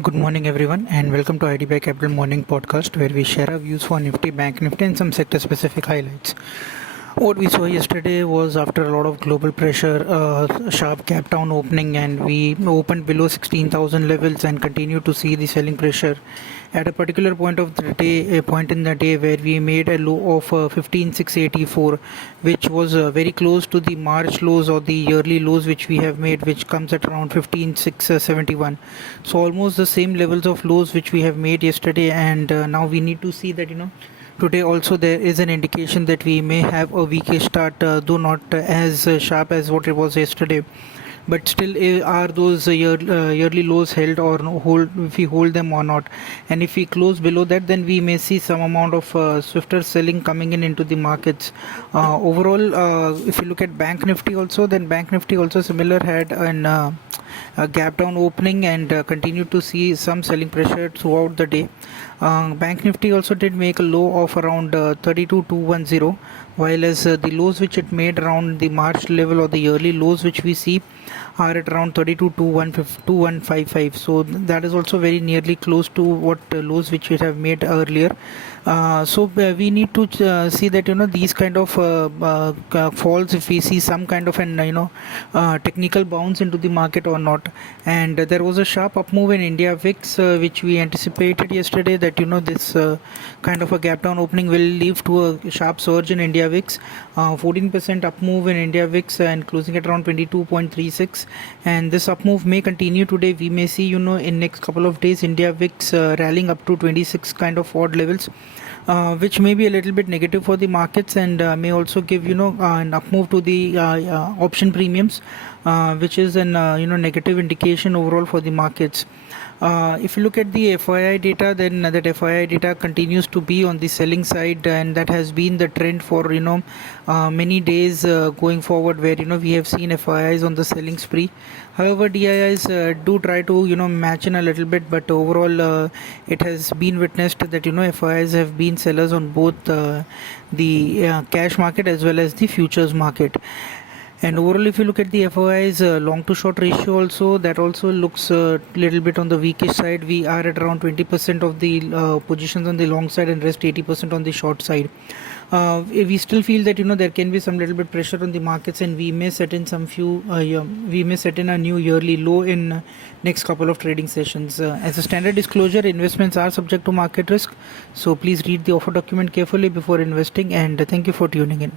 Good morning, everyone, and welcome to IDBI Capital Morning Podcast, where we share our views for Nifty, Bank Nifty, and some sector-specific highlights. What we saw yesterday was after a lot of global pressure, a sharp gap down opening, and we opened below 16,000 levels and continue to see the selling pressure at a particular point of the day, a point in the day where we made a low of 15,684, which was very close to the March lows or the yearly lows which we have made, which comes at around 15,671. So almost the same levels of lows which we have made yesterday, and now we need to see that today also there is an indication that we may have a weakish start, though not as sharp as what it was yesterday. But still, are those yearly lows held or no, hold? If we hold them or not, and if we close below that, then we may see some amount of swifter selling coming in into the markets. Overall, if you look at Bank Nifty also, then Bank Nifty also similar had a gap down opening and continued to see some selling pressure throughout the day. Bank Nifty also did make a low of around 32,210, while as the lows which it made around the March level or the yearly lows which we see are at around 32,255. So that is also very nearly close to what lows which we have made earlier. So we need to see that these kind of falls, if we see some kind of an technical bounce into the market or not. And there was a sharp up move in India VIX, which we anticipated yesterday that this kind of a gap down opening will lead to a sharp surge in India VIX. 14% up move in India VIX and closing at around 22.36, and this up move may continue today. We may see in next couple of days India VIX rallying up to 26 kind of odd levels, which may be a little bit negative for the markets, and may also give an up move to the option premiums, which is an negative indication overall for the markets. If you look at the FII data, then that FII data continues to be on the selling side, and that has been the trend for many days going forward, where we have seen FIIs on the selling spree. However, DIIs do try to match in a little bit, but overall it has been witnessed that FIIs have been sellers on both the cash market as well as the futures market. And overall, if you look at the FOI's long to short ratio also, that also looks a little bit on the weakish side. We are at around 20% of the positions on the long side and rest 80% on the short side. We still feel that there can be some little bit pressure on the markets, and we may set in we may set in a new yearly low in next couple of trading sessions. As a standard disclosure, investments are subject to market risk, so please read the offer document carefully before investing, and thank you for tuning in.